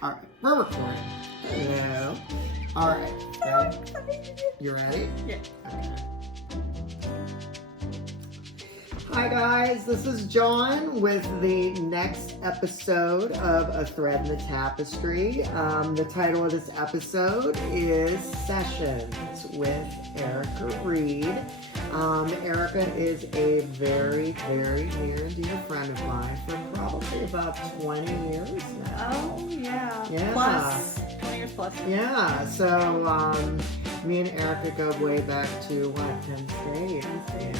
All right, we're recording. Hello. All right. You ready? Yeah. Okay. Hi guys, this is John with the next episode of A Thread in the Tapestry. The title of this episode is Sessions with Erika Reid. Erika is a very, very near and dear friend of mine for probably about 20 years now. Oh, yeah. Yeah. Plus. 20 years plus. Yeah, so me and Erika go way back to Penn State. Yeah.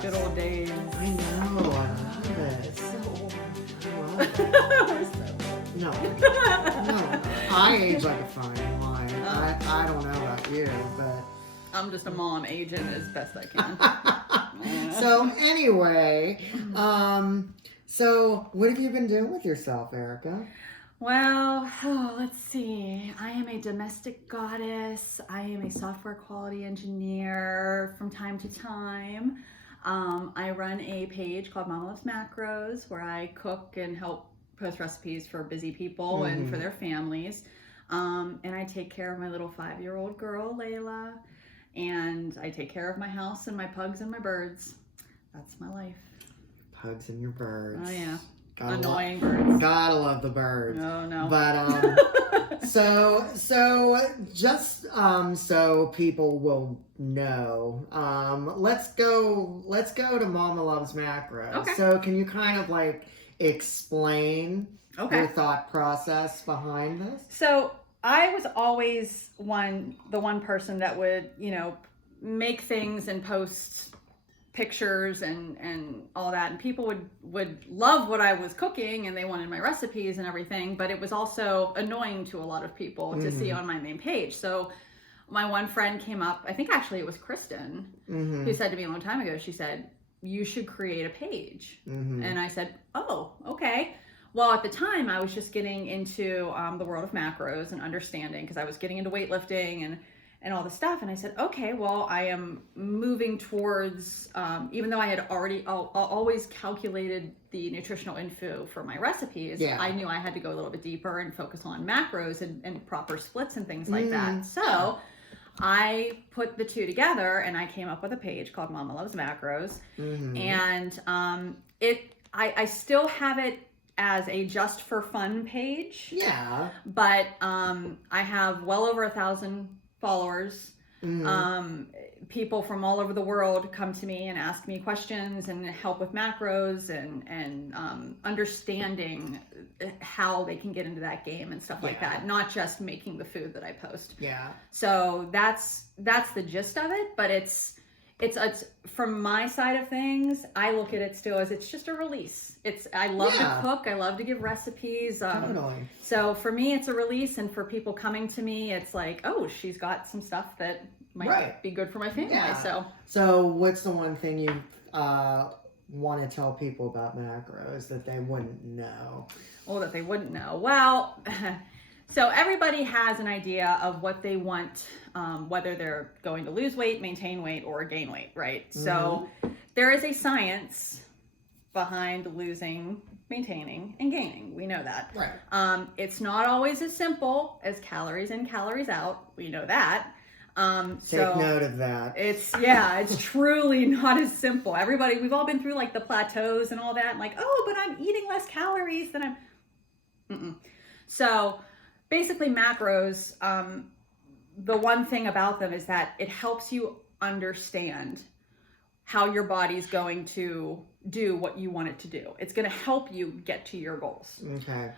Good old days. I know, I love it. So old. I love it. We're so old. No, I age like a fine wine. I don't know about you, but... I'm just a mom aging as best I can. So anyway, so what have you been doing with yourself, Erika? Well, let's see. I am a domestic goddess. I am a software quality engineer from time to time. I run a page called Mama Loves Macros where I cook and help post recipes for busy people and for their families. And I take care of my little 5-year-old girl, Layla. And I take care of my house and my pugs and my birds. That's my life. Pugs and your birds. Oh, yeah. Annoying birds. Gotta love the birds. Oh, no. But, so just so people will know, let's go to Mama Loves Macros. Okay. So can you kind of like explain Okay. your thought process behind this? So I was always the one person that would, make things and post pictures and all that. And people would love what I was cooking and they wanted my recipes and everything. But it was also annoying to a lot of people to see on my main page. So my one friend came up, I think actually it was Kristen, who said to me a long time ago, she said, you should create a page. And I said, oh, okay. Well, at the time, I was just getting into the world of macros and understanding because I was getting into weightlifting and all this stuff. And I said, okay, well, I am moving towards, even though I had always calculated the nutritional info for my recipes, I knew I had to go a little bit deeper and focus on macros and proper splits and things like that. So I put the two together and I came up with a page called Mama Loves Macros. And I still have it as a just for fun page. Yeah. But I have well over 1,000 followers. People from all over the world come to me and ask me questions and help with macros and understanding how they can get into that game and stuff like that. Not just making the food that I post. Yeah. So that's the gist of it, but it's from my side of things, I look at it still as it's just a release. I love to cook. I love to give recipes. Totally. So for me, it's a release. And for people coming to me, it's like, oh, she's got some stuff that might be good for my family. Yeah. So what's the one thing you want to tell people about macros that they wouldn't know? Oh, that they wouldn't know. Well... So everybody has an idea of what they want, whether they're going to lose weight, maintain weight, or gain weight, right? So there is a science behind losing, maintaining, and gaining. We know that. Right. It's not always as simple as calories in, calories out. We know that. Take note of that. It's truly not as simple. We've all been through like the plateaus and all that. And like, oh, but I'm eating less calories than I'm... So... Basically, macros, the one thing about them is that it helps you understand how your body's going to do what you want it to do. It's going to help you get to your goals. Okay.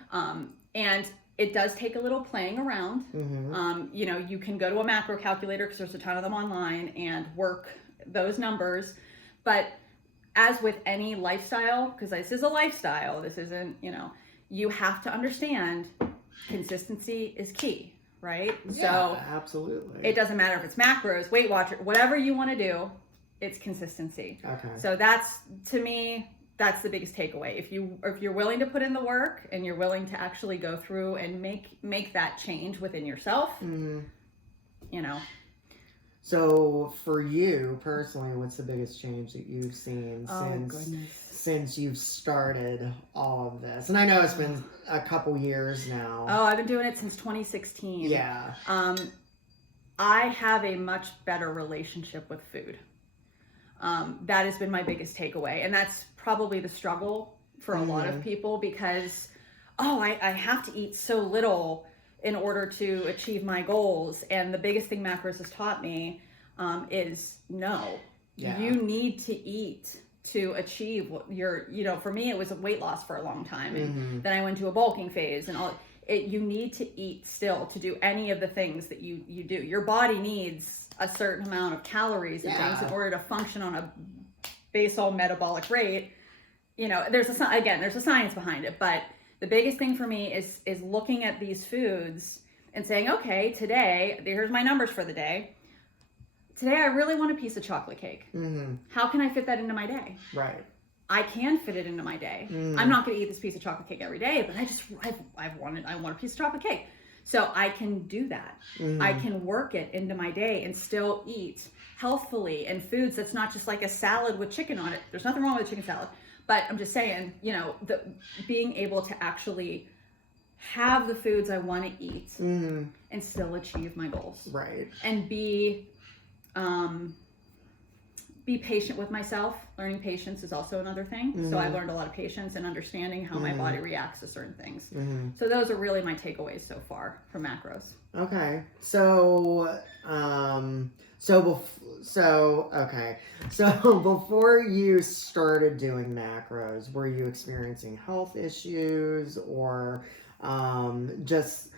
And it does take a little playing around. You can go to a macro calculator because there's a ton of them online and work those numbers. But as with any lifestyle, because this is a lifestyle, this isn't, you have to understand consistency is key, right? Yeah, so absolutely. It doesn't matter if it's macros, Weight Watcher, whatever you want to do, it's consistency. Okay. So that's, to me, that's the biggest takeaway. If you're willing to put in the work and you're willing to actually go through and make that change within yourself, So for you personally, what's the biggest change that you've seen Goodness. since you've started all of this? And I know it's been a couple years now. Oh, I've been doing it since 2016. Yeah. I have a much better relationship with food. That has been my biggest takeaway. And that's probably the struggle for a lot of people because, I have to eat so little in order to achieve my goals. And the biggest thing macros has taught me is no. Yeah. You need to eat to achieve what for me, it was a weight loss for a long time. And then I went to a bulking phase and all. You need to eat still to do any of the things that you do. Your body needs a certain amount of calories and things in order to function on a basal metabolic rate. There's a science behind it, but the biggest thing for me is looking at these foods and saying, okay, today, here's my numbers for the day. Today, I really want a piece of chocolate cake. How can I fit that into my day? Right. I can fit it into my day. I'm not going to eat this piece of chocolate cake every day, but I want a piece of chocolate cake. So I can do that. I can work it into my day and still eat healthfully and foods that's not just like a salad with chicken on it. There's nothing wrong with a chicken salad. But I'm just saying, being able to actually have the foods I want to eat and still achieve my goals. Right. And be patient with myself. Learning patience is also another thing. So I've learned a lot of patience and understanding how my body reacts to certain things. So those are really my takeaways so far from macros. Okay. So before you started doing macros, were you experiencing health issues or just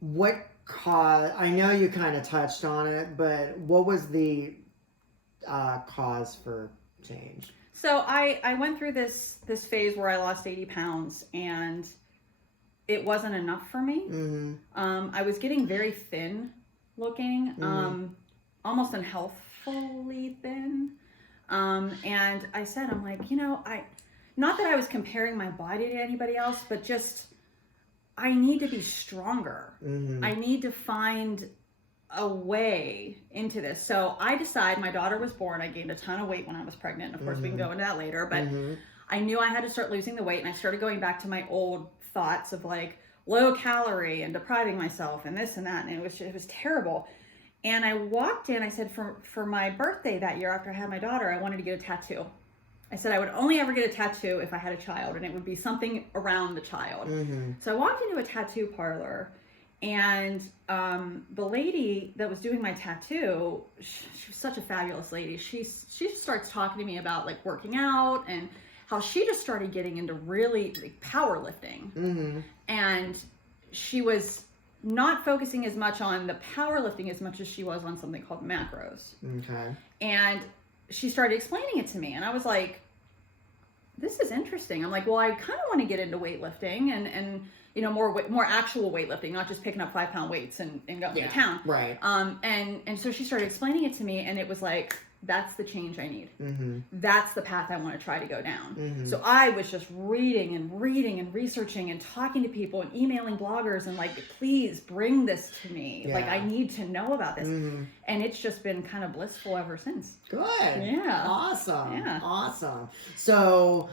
what caused, I know you kind of touched on it, but what was the cause for change? So I went through this phase where I lost 80 pounds and it wasn't enough for me. I was getting very thin looking, almost unhealthfully thin. And I said, I'm like, not that I was comparing my body to anybody else, but just, I need to be stronger. I need to find a way into this. So I decided, my daughter was born, I gained a ton of weight when I was pregnant. Of course, we can go into that later, but I knew I had to start losing the weight, and I started going back to my old thoughts of like low calorie and depriving myself and this and that, and it was terrible. And I walked in, I said for my birthday that year after I had my daughter, I wanted to get a tattoo. I said I would only ever get a tattoo if I had a child, and it would be something around the child. So I walked into a tattoo parlor, and the lady that was doing my tattoo, she was such a fabulous lady. She just starts talking to me about like working out and how she just started getting into really like powerlifting. And she was not focusing as much on the powerlifting as much as she was on something called macros. Okay. And she started explaining it to me, and I was like, this is interesting. I'm like, well, I kind of want to get into weightlifting and more actual weightlifting, not just picking up 5-pound weights and going to town. Right. And so she started explaining it to me, and it was like, that's the change I need. That's the path I want to try to go down. So I was just reading and researching and talking to people and emailing bloggers and like, please bring this to me. Like, I need to know about this. And it's just been kind of blissful ever since. Good. Yeah. Awesome. Yeah. Awesome. So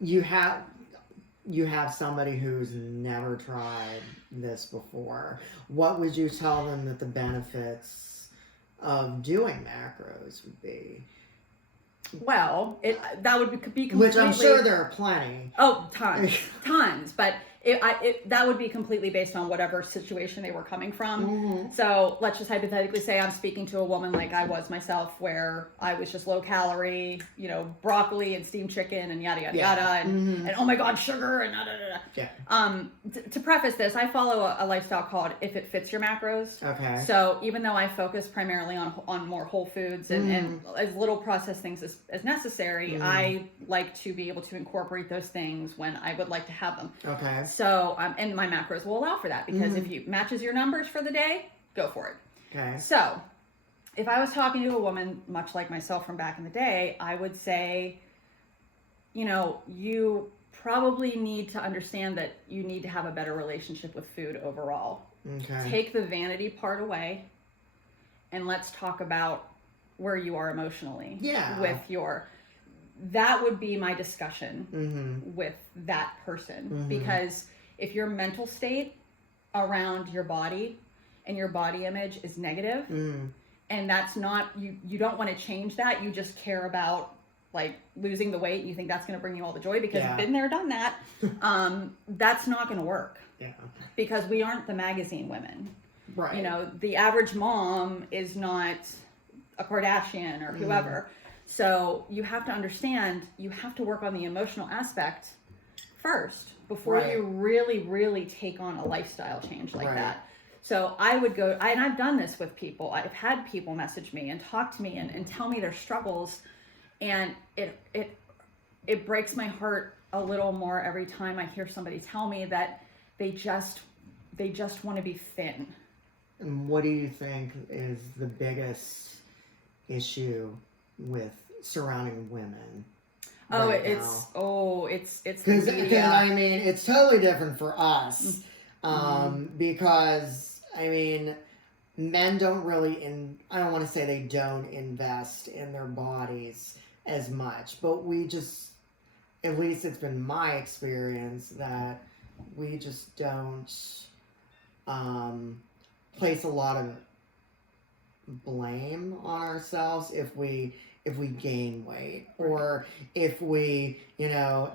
you have somebody who's never tried this before. What would you tell them that the benefits of doing macros would be? Well, that would be completely... Which I'm sure there are plenty. Oh, tons. But that would be completely based on whatever situation they were coming from. So let's just hypothetically say I'm speaking to a woman like I was myself, where I was just low calorie, broccoli and steamed chicken and yada, yada, yada. And oh my God, sugar and da, da, da. Yeah. To preface this, I follow a lifestyle called If It Fits Your Macros. Okay. So even though I focus primarily on more whole foods and as little processed things as necessary, I like to be able to incorporate those things when I would like to have them. Okay. So, and my macros will allow for that, because if you matches your numbers for the day, go for it. Okay. So, if I was talking to a woman much like myself from back in the day, I would say, you probably need to understand that you need to have a better relationship with food overall. Okay. Take the vanity part away and let's talk about where you are emotionally. Yeah. That would be my discussion with that person. Because if your mental state around your body and your body image is negative, and that's not, you don't want to change that, you just care about like losing the weight, you think that's going to bring you all the joy because you've been there, done that, that's not going to work. Yeah. Because we aren't the magazine women. Right. You know, the average mom is not a Kardashian or whoever. So you have to understand, you have to work on the emotional aspect first before you really, really take on a lifestyle change like that. So I would go, and I've done this with people. I've had people message me and talk to me and tell me their struggles. And it breaks my heart a little more every time I hear somebody tell me that they just want to be thin. And what do you think is the biggest issue with surrounding women? It's because I mean it's totally different for us because I mean men don't really I don't want to say they don't invest in their bodies as much, but we just, at least it's been my experience that we just don't place a lot of blame on ourselves if we gain weight or if we,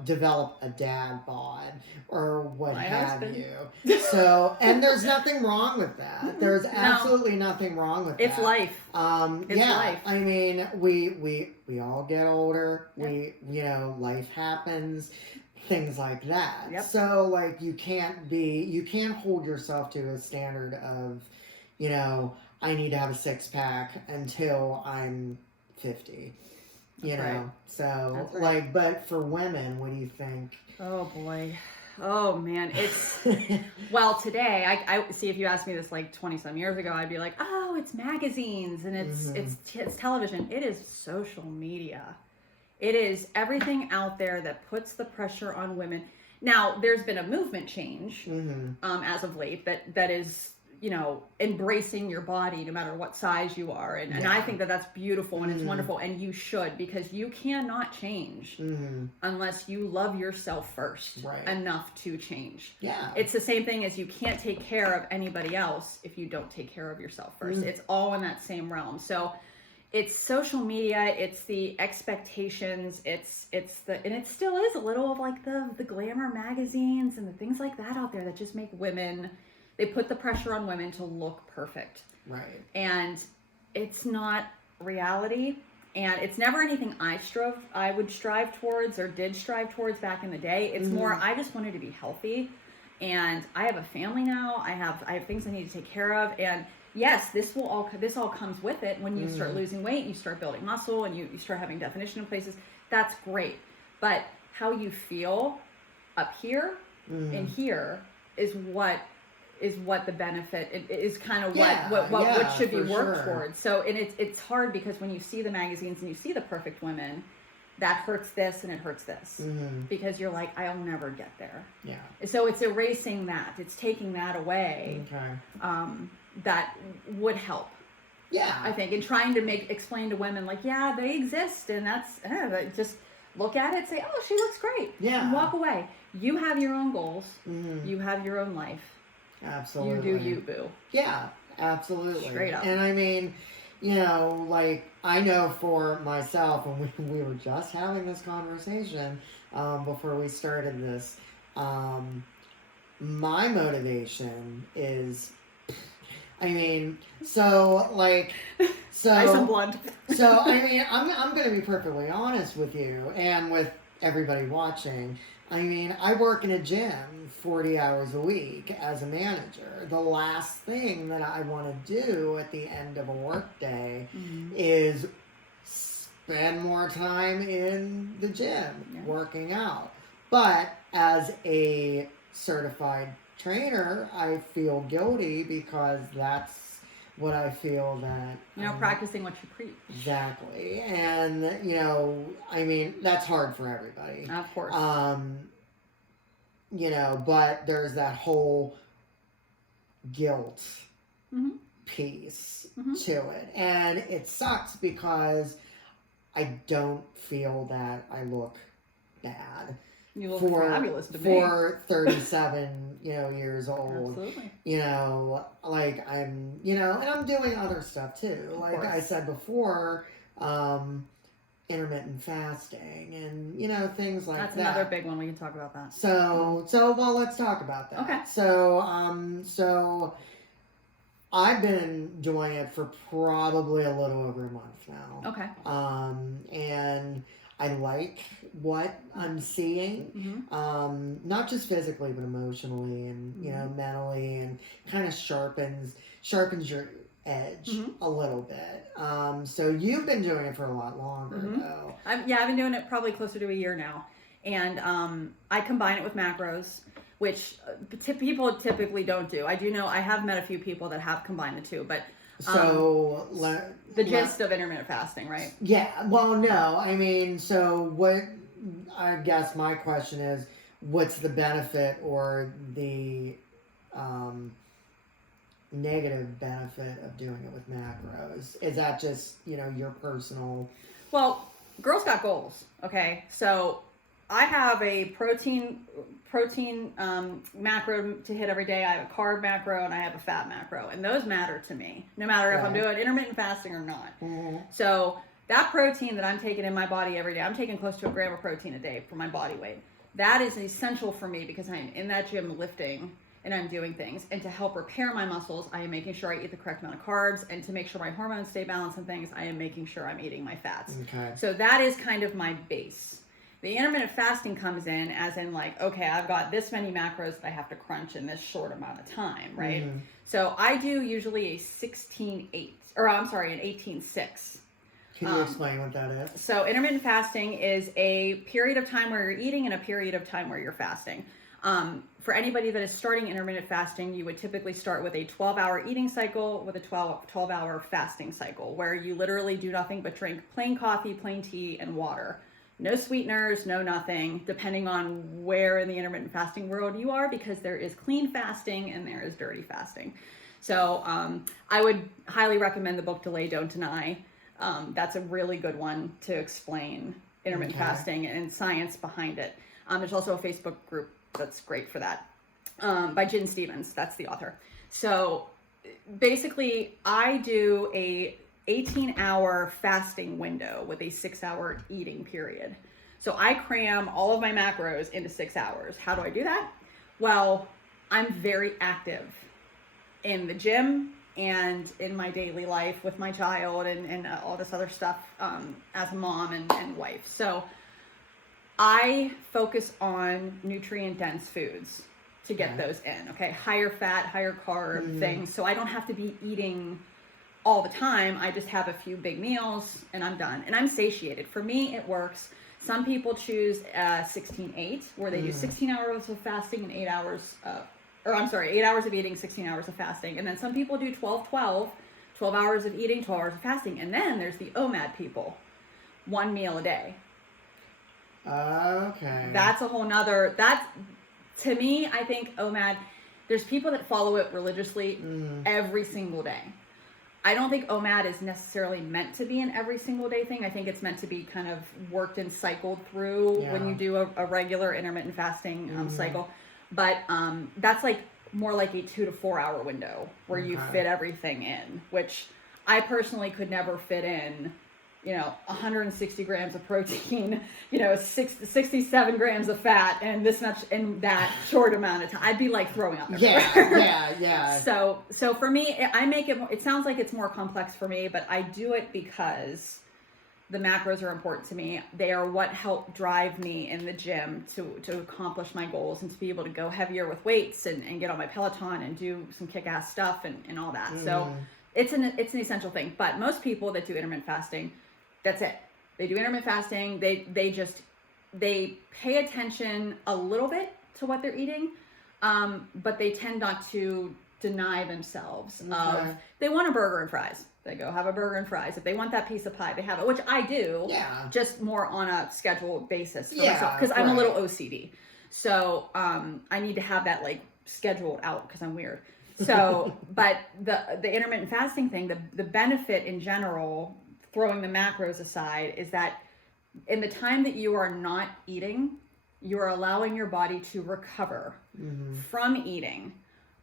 develop a dad bod or what have you. So, and there's nothing wrong with that. There's absolutely nothing wrong with that. It's life. It's life. I mean, we all get older. Yep. Life happens. Things like that. Yep. So, like, you can't hold yourself to a standard of, I need to have a 6-pack until I'm 50, so like, but for women, what do you think? Oh boy. Oh man. It's, well, today I see, if you asked me this like 20 some years ago, I'd be like, oh, it's magazines and it's television. It is social media. It is everything out there that puts the pressure on women. Now there's been a movement change, as of late that is, embracing your body no matter what size you are. And I think that that's beautiful and it's wonderful, and you should, because you cannot change unless you love yourself first enough to change. Yeah. It's the same thing as you can't take care of anybody else if you don't take care of yourself first. It's all in that same realm. So it's social media, it's the expectations, it's the, and it still is a little of like the glamour magazines and the things like that out there that just make women, they put the pressure on women to look perfect. Right. And it's not reality. And it's never anything I would strive towards or did strive towards back in the day. It's more, I just wanted to be healthy. And I have a family now. I have things I need to take care of. And yes, this all comes with it. When you start losing weight, you start building muscle, and you start having definition in places. That's great. But how you feel up here and here is what the benefit is, kind of what should be worked towards. So, and it's hard because when you see the magazines and you see the perfect women, that hurts this and it hurts this because you're like, I'll never get there. Yeah. So it's erasing that. It's taking that away. Okay. That would help. Yeah. I think, and trying to explain to women like, yeah, they exist, and that's just look at it, say, oh, she looks great. Yeah. And walk away. You have your own goals. You have your own life. Absolutely. You do you, boo. Yeah, absolutely. Straight up. And I mean, like, I know for myself, and we were just having this conversation before we started this, my motivation is, I mean, so, like, so... Nice and blunt. So, I mean, I'm going to be perfectly honest with you and with everybody watching. I mean, I work in a gym 40 hours a week as a manager. The last thing that I want to do at the end of a work day is spend more time in the gym working out. But as a certified trainer, I feel guilty because that's what I feel that... practicing what you preach. Exactly. And, I mean, that's hard for everybody. Of course. But there's that whole guilt piece Mm-hmm. to it. And it sucks because I don't feel that I look bad. You look fabulous to me. For 37, years old. Absolutely. Like I'm, and I'm doing other stuff too. Like I said before, intermittent fasting and, things like that. That's another big one. We can talk about that. So, well, let's talk about that. Okay. So I've been doing it for probably a little over a month now. Okay. And I like what I'm seeing, Mm-hmm. not just physically, but emotionally and, mentally, and kind of sharpens your edge a little bit. So you've been doing it for a lot longer, though. I've been doing it probably closer to a year now. And I combine it with macros, which people typically don't do. I do know, I have met a few people that have combined the two, but So the gist of intermittent fasting, right? Yeah. Well, no. I mean, so what? I guess my question is, what's the benefit or the negative benefit of doing it with macros? Is that just your personal? Well, girls got goals. Okay, so I have a protein macro to hit every day. I have a carb macro and I have a fat macro, and those matter to me, no matter if I'm doing intermittent fasting or not. Mm-hmm. So that protein that I'm taking in my body every day, I'm taking close to a gram of protein a day for my body weight. That is essential for me because I'm in that gym lifting and I'm doing things. And to help repair my muscles, I am making sure I eat the correct amount of carbs, and to make sure my hormones stay balanced and things, I am making sure I'm eating my fats. Okay. So that is kind of my base. The intermittent fasting comes in as in like, okay, I've got this many macros that I have to crunch in this short amount of time, right? Mm-hmm. So I do usually a 16-8, or I'm sorry, an 18-6. Can you explain what that is? So intermittent fasting is a period of time where you're eating and a period of time where you're fasting. For anybody that is starting intermittent fasting, you would typically start with a 12-hour eating cycle with a 12-hour fasting cycle, where you literally do nothing but drink plain coffee, plain tea, and water. No sweeteners, no nothing, depending on where in the intermittent fasting world you are, because there is clean fasting and there is dirty fasting. So I would highly recommend the book Delay, Don't Deny. That's a really good one to explain intermittent fasting and science behind it. There's also a Facebook group that's great for that, by Jen Stevens. That's the author. So basically, I do a 18-hour fasting window with a 6-hour eating period. So I cram all of my macros into 6 hours. How do I do that? Well, I'm very active in the gym and in my daily life with my child and all this other stuff as a mom and wife. So I focus on nutrient-dense foods to get those in, okay? Higher fat, higher carb things. So I don't have to be eating all the time. I just have a few big meals and I'm done. And I'm satiated. For me, it works. Some people choose 16-8, where they do 16 hours of fasting and 8 hours of, 8 hours of eating, 16 hours of fasting. And then some people do 12-12, 12 hours of eating, 12 hours of fasting. And then there's the OMAD people, 1 meal a day. Okay. That's a whole nother, to me, I think OMAD, there's people that follow it religiously every single day. I don't think OMAD is necessarily meant to be an every single day thing. I think it's meant to be kind of worked and cycled through when you do a regular intermittent fasting cycle. But that's like more like a 2 to 4 hour window where you fit everything in, which I personally could never fit in, 160 grams of protein, 67 grams of fat and this much in that short amount of time. I'd be like throwing up everywhere. Yeah. So for me, I make it, it sounds like it's more complex for me, but I do it because the macros are important to me. They are what help drive me in the gym to accomplish my goals and to be able to go heavier with weights and get on my Peloton and do some kick-ass stuff and all that. So it's an essential thing. But most people that do intermittent fasting, that's it. They do intermittent fasting. They pay attention a little bit to what they're eating, but they tend not to deny themselves of, they want a burger and fries. They go have a burger and fries. If they want that piece of pie, they have it, which I do. Yeah. Just more on a scheduled basis for myself, because I'm a little OCD. So I need to have that like scheduled out because I'm weird. So, but the intermittent fasting thing, the benefit in general, throwing the macros aside, is that in the time that you are not eating, you are allowing your body to recover from eating,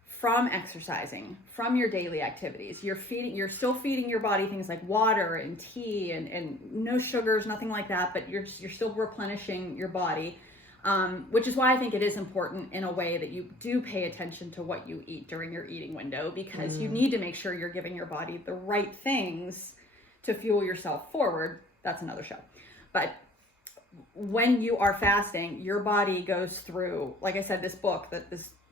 from exercising, from your daily activities. You're still feeding your body things like water and tea and no sugars, nothing like that, but you're still replenishing your body. Which is why I think it is important in a way that you do pay attention to what you eat during your eating window, because you need to make sure you're giving your body the right things to fuel yourself forward. That's another show. But when you are fasting, your body goes through, like I said, this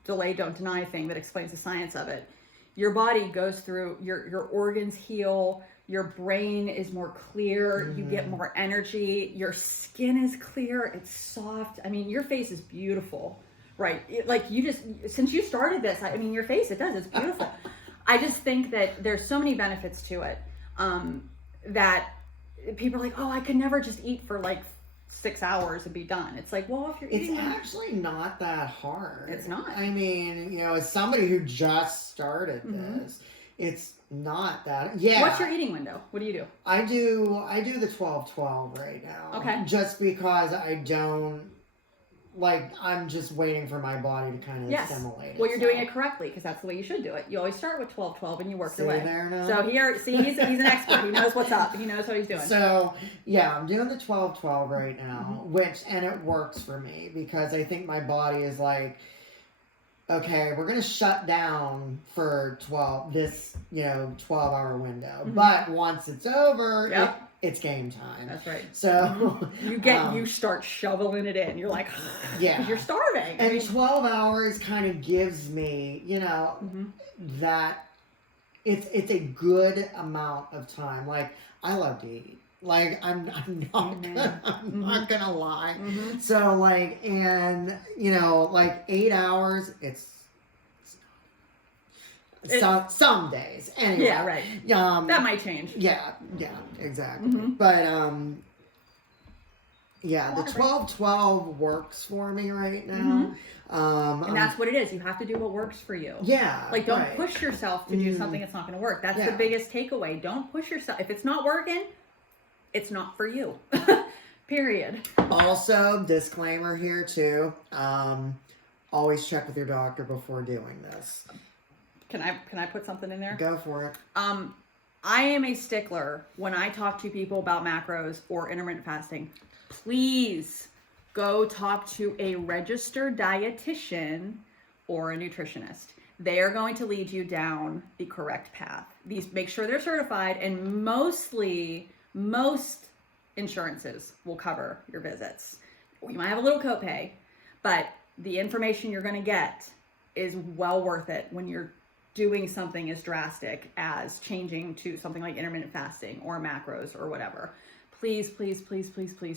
delay, don't deny thing that explains the science of it. Your body goes through, your organs heal, your brain is more clear, you get more energy, your skin is clear, it's soft. I mean, your face is beautiful, right? Since you started this, I mean, your face, it's beautiful. I just think that there's so many benefits to it, that people are like, oh, I could never just eat for like 6 hours and be done. It's like, well, if you're eating... It's actually not that hard. It's not. I mean, as somebody who just started this, it's not that... Yeah. What's your eating window? What do you do? I do the 12-12 right now. Okay. Just because I don't... I'm just waiting for my body to kind of assimilate. Well, you're doing it correctly, because that's the way you should do it. You always start with 12-12 and you work your way. There now? So he's an expert. He knows what's up. He knows what he's doing. So, yeah, I'm doing the 12-12 right now, and it works for me, because I think my body is like, okay, we're going to shut down for 12-hour window. But once it's over, it's game time. That's right. So you start shoveling it in. You're like, because you're starving. And 12 hours kind of gives me, that it's a good amount of time. Like, I love to eat. Like, I'm not gonna lie. So 8 hours, some days. Anyway. Yeah, right. That might change. Yeah, exactly. But the 12-12 works for me right now. And that's what it is. You have to do what works for you. Yeah. Don't push yourself to do something that's not going to work. That's the biggest takeaway. Don't push yourself. If it's not working, it's not for you. Period. Also, disclaimer here too. Always check with your doctor before doing this. Can I put something in there? Go for it. I am a stickler when I talk to people about macros or intermittent fasting. Please go talk to a registered dietitian or a nutritionist. They are going to lead you down the correct path. Make sure they're certified, and most insurances will cover your visits. You might have a little copay, but the information you're going to get is well worth it when you're doing something as drastic as changing to something like intermittent fasting or macros or whatever. Please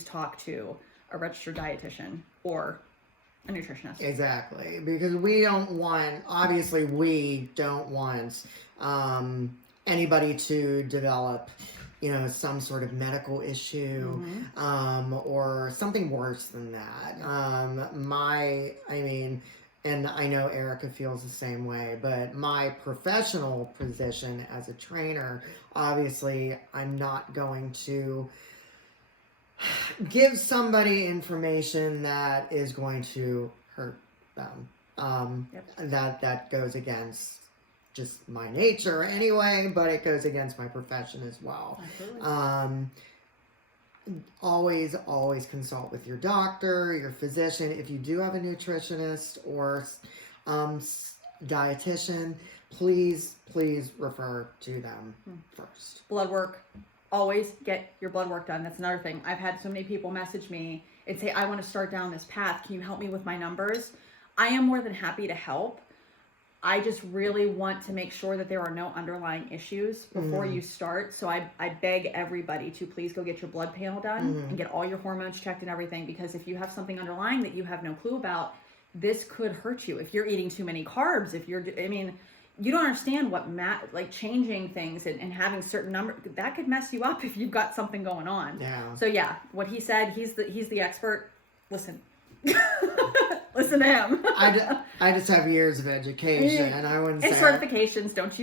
talk to a registered dietitian or a nutritionist. Exactly, because we don't want anybody to develop some sort of medical issue, or something worse than that. And I know Erika feels the same way, but my professional position as a trainer, obviously, I'm not going to give somebody information that is going to hurt them. That goes against just my nature anyway, but it goes against my profession as well. Absolutely. Always consult with your doctor, your physician. If you do have a nutritionist or dietitian, please refer to them first. Blood work. Always get your blood work done. That's another thing. I've had so many people message me and say, I want to start down this path. Can you help me with my numbers? I am more than happy to help. I just really want to make sure that there are no underlying issues before you start. So I beg everybody to please go get your blood panel done and get all your hormones checked and everything, because if you have something underlying that you have no clue about, this could hurt you. If you're eating too many carbs, you don't understand what changing things and having certain numbers, that could mess you up if you've got something going on. Yeah. So what he said, he's the expert. Listen. Listen to him. I just have years of education, and I wouldn't and say certifications. Don't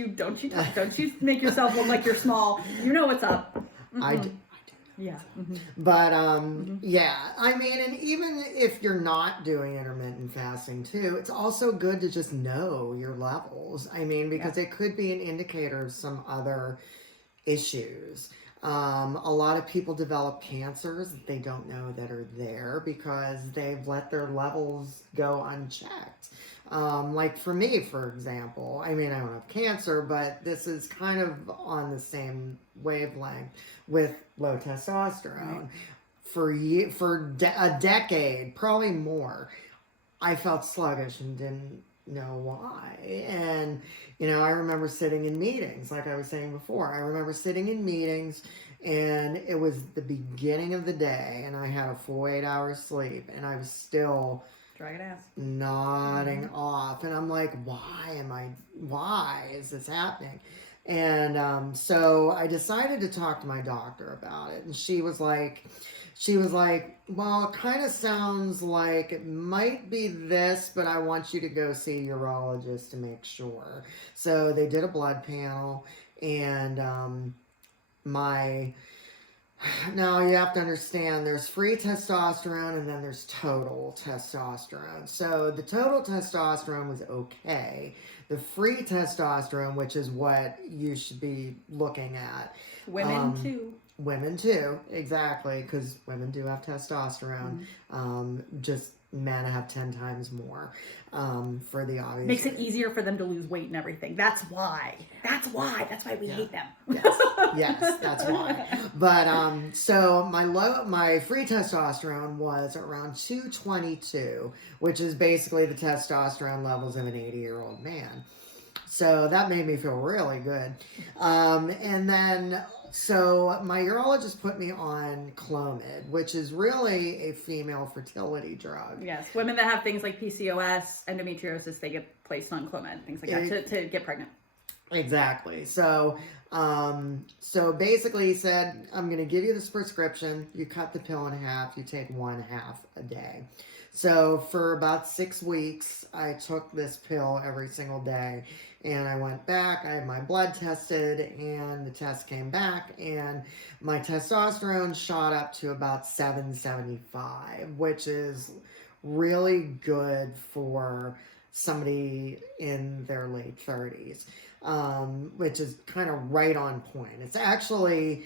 you make yourself look like you're small. You know what's up. I do. Yeah. Mm-hmm. But yeah, I mean, and even if you're not doing intermittent fasting too, it's also good to just know your levels. I mean, because it could be an indicator of some other issues. A lot of people develop cancers that they don't know that are there because they've let their levels go unchecked. Like for me, for example, I mean, I don't have cancer, but this is kind of on the same wavelength with low testosterone. Right. For a decade, probably more, I felt sluggish and didn't know why. And, you know, I remember sitting in meetings, like I was saying before. I remember sitting in meetings, and it was the beginning of the day, and I had a full 8 hours sleep, and I was still dragging ass, nodding off. And I'm like, why is this happening? And so I decided to talk to my doctor about it. And she was like, well, it kind of sounds like it might be this, but I want you to go see a urologist to make sure. So they did a blood panel, and now you have to understand there's free testosterone and then there's total testosterone. So the total testosterone was okay. The free testosterone, which is what you should be looking at. Women too. Women too, exactly, because women do have testosterone. Just men have 10 times more for the obvious. Makes it easier for them to lose weight and everything. That's why we hate them. Yes, that's why. But so my free testosterone was around 222, which is basically the testosterone levels of an 80-year-old man. So that made me feel really good. And then so my urologist put me on Clomid, which is really a female fertility drug. Yes, women that have things like PCOS, endometriosis, they get placed on Clomid, things like that, to get pregnant. Exactly. So basically he said, I'm going to give you this prescription. You cut the pill in half. You take 1/2 a day. So for about 6 weeks, I took this pill every single day, and I went back, I had my blood tested, and the test came back, and my testosterone shot up to about 775, which is really good for somebody in their late 30s, which is kind of right on point. It's actually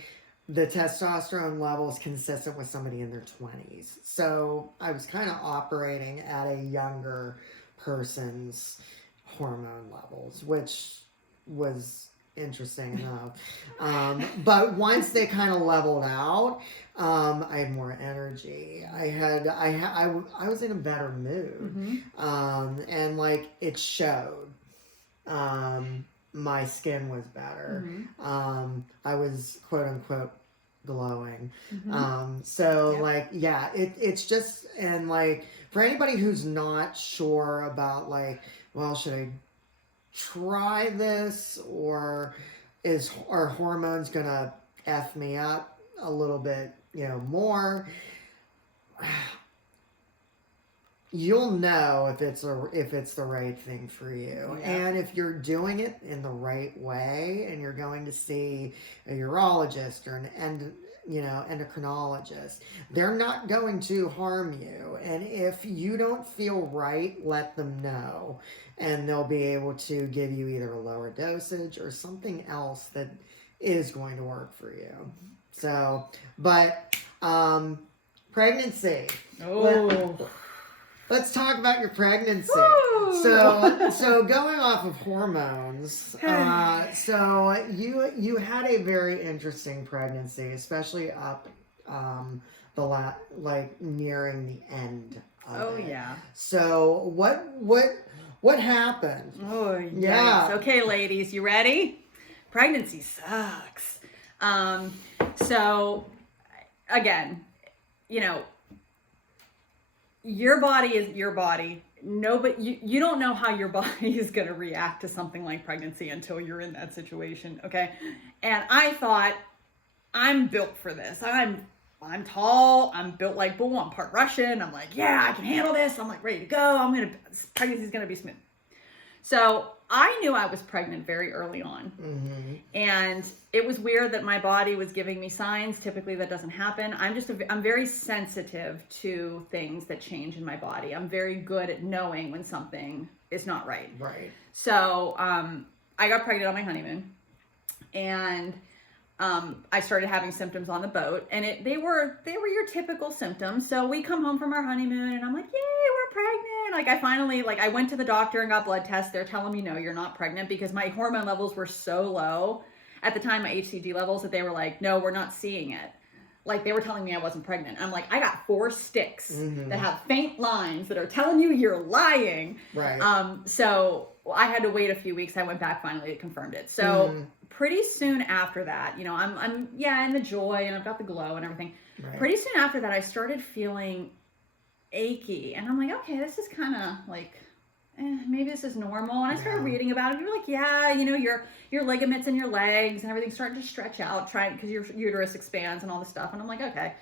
the testosterone level is consistent with somebody in their 20s. So I was kind of operating at a younger person's hormone levels, which was interesting enough. But once they kind of leveled out, I had more energy. I was in a better mood. And like it showed. My skin was better. I was quote unquote glowing. Like, yeah, it's just, and like for anybody who's not sure about like, well, should I try this, or are hormones gonna F me up a little bit, more? You'll know if it's the right thing for you. And if you're doing it in the right way, and you're going to see a urologist or an endocrinologist, they're not going to harm you. And if you don't feel right, let them know, and they'll be able to give you either a lower dosage or something else that is going to work for you. So, but pregnancy. Let's talk about your pregnancy. Woo! So going off of hormones, so you had a very interesting pregnancy, especially up nearing the end of it. Yeah. So what happened? Oh yeah. Okay, ladies, you ready? Pregnancy sucks. So again, your body is your body. Nobody, you don't know how your body is going to react to something like pregnancy until you're in that situation, okay? And I thought, I'm built for this. I'm I'm tall, I'm built like bull, I'm part Russian. I'm like, yeah, I can handle this. I'm like ready to go. Pregnancy's gonna be smooth. So I knew I was pregnant very early on. Mm-hmm. And it was weird that my body was giving me signs. Typically that doesn't happen. I'm very sensitive to things that change in my body. I'm very good at knowing when something is not right. Right. So I got pregnant on my honeymoon, and I started having symptoms on the boat, and they were your typical symptoms. So we come home from our honeymoon, and I'm like, yay, we're pregnant. Like I finally, I went to the doctor and got blood tests. They're telling me, no, you're not pregnant, because my hormone levels were so low at the time, my HCG levels, that they were like, no, we're not seeing it. Like they were telling me I wasn't pregnant. I'm like, I got 4 sticks that have faint lines that are telling you you're lying. Right. So I had to wait a few weeks. I went back finally, it confirmed it. So pretty soon after that, I'm in the joy, and I've got the glow and everything. Right. Pretty Pretty soon after that, I started feeling achy, and I'm like, okay, this is kind of like, maybe this is normal. And I started reading about it. You're like, yeah, your ligaments in your legs and everything starting to stretch out, because your uterus expands and all this stuff. And I'm like, okay,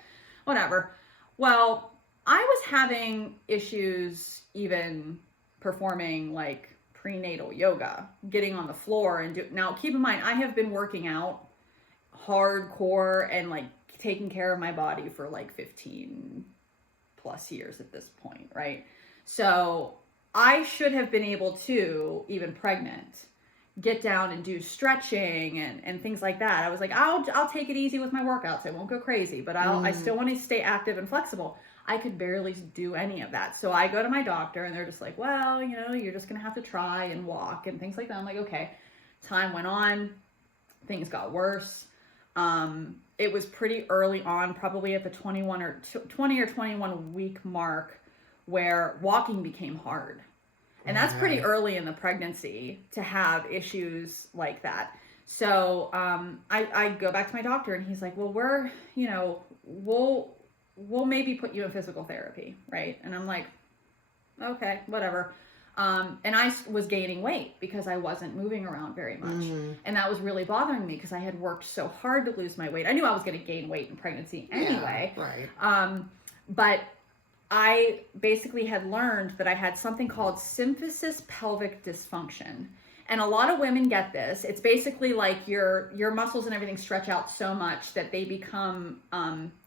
whatever. Well, I was having issues even performing like prenatal yoga, getting on the floor now keep in mind, I have been working out hardcore and like taking care of my body for like 15 plus years at this point, right? So I should have been able to, even pregnant, get down and do stretching and things like that. I was like, I'll take it easy with my workouts. I won't go crazy, but I still want to stay active and flexible. I could barely do any of that. So I go to my doctor, and they're just like, well, you're just going to have to try and walk and things like that. I'm like, okay. Time went on. Things got worse. It was pretty early on, probably at the 20 or 21 week mark, where walking became hard. And that's pretty early in the pregnancy to have issues like that. So I go back to my doctor, and he's like, well, we'll maybe put you in physical therapy, right? And I'm like, okay, whatever. And I was gaining weight because I wasn't moving around very much. And that was really bothering me, because I had worked so hard to lose my weight. I knew I was going to gain weight in pregnancy anyway. Yeah, right. But I basically had learned that I had something called symphysis pelvic dysfunction. And a lot of women get this. It's basically like your muscles and everything stretch out so much that they become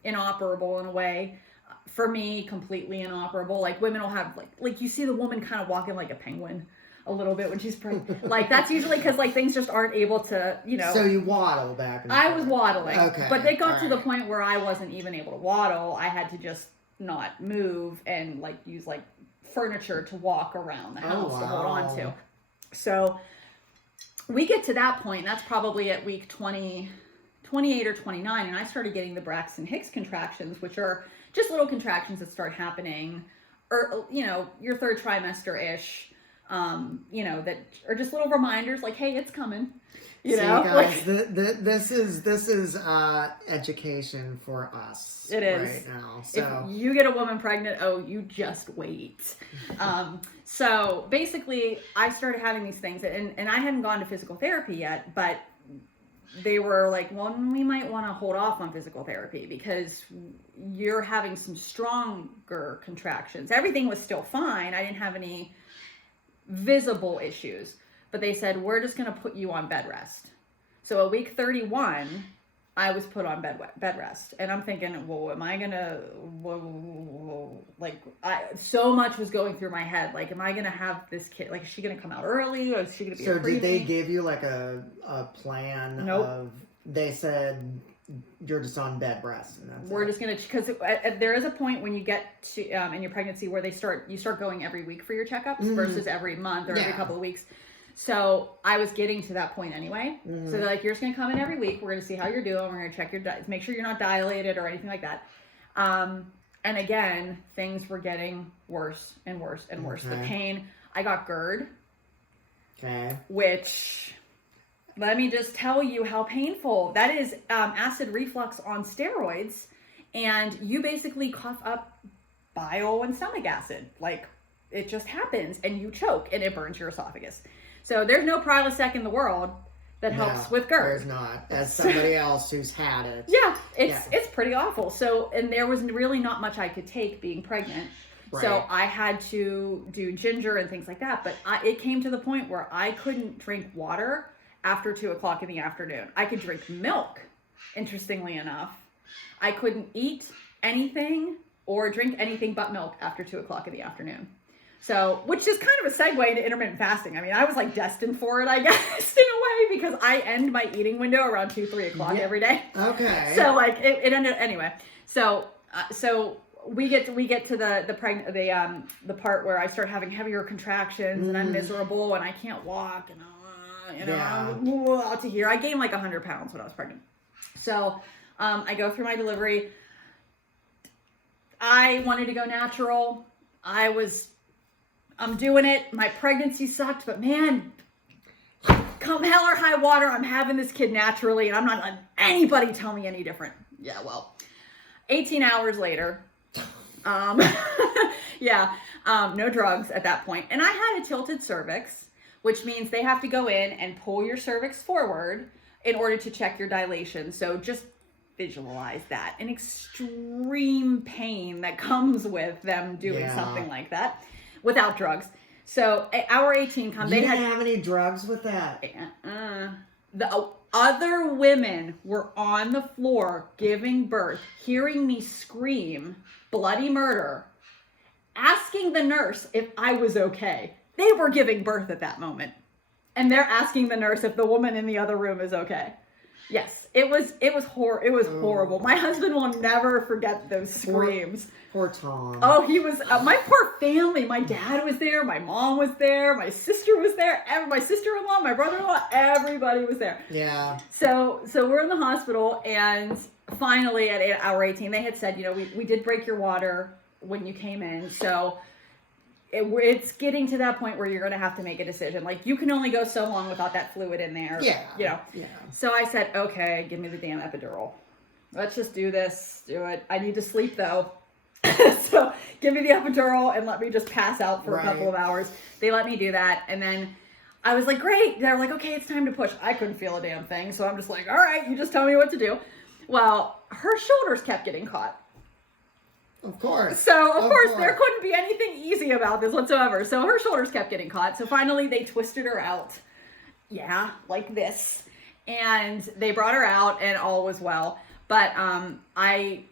inoperable in a way. For me, completely inoperable. Like women will have like you see the woman kind of walking like a penguin a little bit when she's pregnant. Like that's usually because like things just aren't able to, So you waddle back and forth. I was waddling. Okay. But they got to the point where I wasn't even able to waddle. I had to just not move and like use like furniture to walk around the house to hold on to. So we get to that point, and that's probably at week 28 or 29, and I started getting the Braxton Hicks contractions, which are just little contractions that start happening, or your third trimester-ish, that are just little reminders like, hey, it's coming. Guys, this is education for us. It is right now. So if you get a woman pregnant, you just wait. So basically, I started having these things, and I hadn't gone to physical therapy yet, but they were like, well, we might want to hold off on physical therapy because you're having some stronger contractions. Everything was still fine. I didn't have any visible issues. But they said, we're just going to put you on bed rest. So at week 31, I was put on bed rest. And I'm thinking, well, am I going to, so much was going through my head. Like, am I going to have this kid, like, is she going to come out early? Or is she going to be a preemie? Did they give you like a plan Nope. They said, you're just on bed rest. And we're just going to, because there is a point when you get to, in your pregnancy where you start going every week for your checkups versus every month or every couple of weeks. So I was getting to that point anyway. So they're like, you're just going to come in every week. We're going to see how you're doing. We're going to check make sure you're not dilated or anything like that. And again, things were getting worse and worse and worse. The pain. I got GERD. Okay. Which, let me just tell you how painful. That is acid reflux on steroids. And you basically cough up bile and stomach acid. Like, it just happens. And you choke and it burns your esophagus. So there's no Prilosec in the world that helps with GERD. There's not. As somebody else who's had it. Yeah, it's pretty awful. So, and there was really not much I could take being pregnant. Right. So I had to do ginger and things like that. But it came to the point where I couldn't drink water after 2:00 in the afternoon. I could drink milk, interestingly enough. I couldn't eat anything or drink anything but milk after 2:00 in the afternoon. So, which is kind of a segue into intermittent fasting. I mean, I was like destined for it, I guess, in a way, because I end my eating window around 2-3 o'clock every day. Okay. So like it ended anyway. So we get to the part where I start having heavier contractions and I'm miserable and I can't walk and I'm out to here. I gained like 100 pounds when I was pregnant. So I go through my delivery. I wanted to go natural. I'm doing it. My pregnancy sucked, but man, come hell or high water, I'm having this kid naturally, and I'm not letting anybody tell me any different. Yeah, well, 18 hours later, no drugs at that point. And I had a tilted cervix, which means they have to go in and pull your cervix forward in order to check your dilation. So just visualize that. An extreme pain that comes with them doing something like that. Without drugs. So hour 18 comes. You didn't have any drugs with that? The other women were on the floor giving birth, hearing me scream bloody murder, asking the nurse if I was okay. They were giving birth at that moment. And they're asking the nurse if the woman in the other room is okay. Yes, it was horrible. My husband will never forget those screams. Poor Tom. Oh, he was my poor family. My dad was there. My mom was there. My sister was there. My sister-in-law, my brother-in-law, everybody was there. Yeah. So we're in the hospital, and finally at hour 18, they had said, we did break your water when you came in, so it's getting to that point where you're going to have to make a decision. Like, you can only go so long without that fluid in there. Yeah. Yeah. So I said, okay, give me the damn epidural. Let's just do this. Do it. I need to sleep, though. So give me the epidural and let me just pass out for a couple of hours. They let me do that. And then I was like, great. They're like, okay, it's time to push. I couldn't feel a damn thing. So I'm just like, all right, you just tell me what to do. Well, her shoulders kept getting caught. Of course. So, of course, there couldn't be anything easy about this whatsoever. So her shoulders kept getting caught. So finally, they twisted her out. Yeah, like this. And they brought her out, and all was well. But I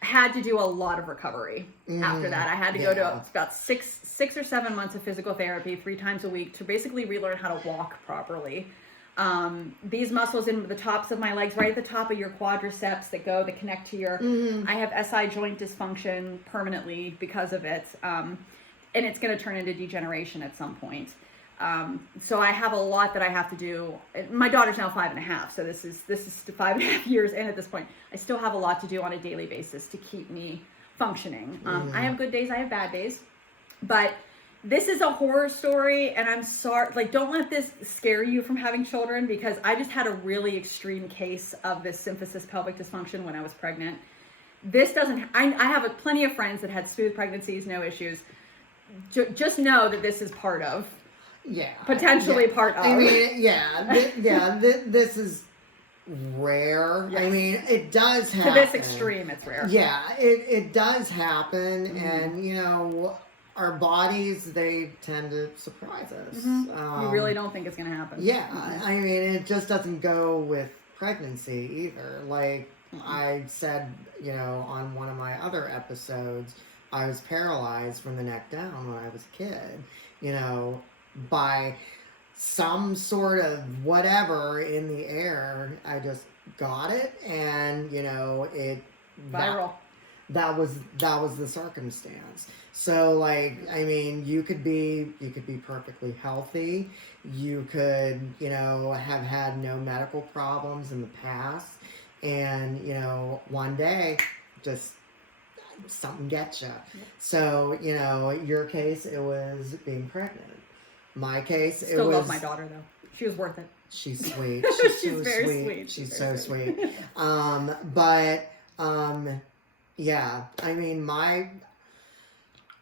had to do a lot of recovery after that. I had to go to about six or 7 months of physical therapy 3 times a week to basically relearn how to walk properly. These muscles in the tops of my legs, right at the top of your quadriceps that connect to your, I have SI joint dysfunction permanently because of it. And it's going to turn into degeneration at some point. So I have a lot that I have to do. My daughter's now 5.5. So this is 5.5 years in at this point. I still have a lot to do on a daily basis to keep me functioning. I have good days. I have bad days, but this is a horror story, and I'm sorry, don't let this scare you from having children, because I just had a really extreme case of this symphysis pelvic dysfunction when I was pregnant. This doesn't, I have plenty of friends that had smooth pregnancies, no issues. Just know that this is part of. Yeah. Potentially part of. I mean, this is rare. Yes. I mean, it does happen. To this extreme, it's rare. Yeah, it does happen, and, our bodies, they tend to surprise us. You really don't think it's going to happen. Yeah. I mean, it just doesn't go with pregnancy either. Like I said, on one of my other episodes, I was paralyzed from the neck down when I was a kid, by some sort of whatever in the air. I just got it, and, it... Viral. That was the circumstance. So, I mean, you could be perfectly healthy. You could, have had no medical problems in the past. And, one day, just something gets you. So, your case, it was being pregnant. My case, it was... Still love my daughter, though. She was worth it. She's sweet. She's so very sweet. She's so sweet. Yeah, I mean,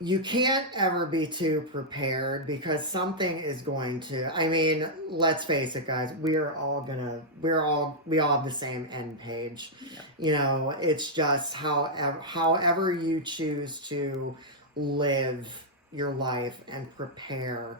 you can't ever be too prepared because something is going to, I mean, let's face it, guys, we all have the same end page. Yeah. You know, it's just however you choose to live your life and prepare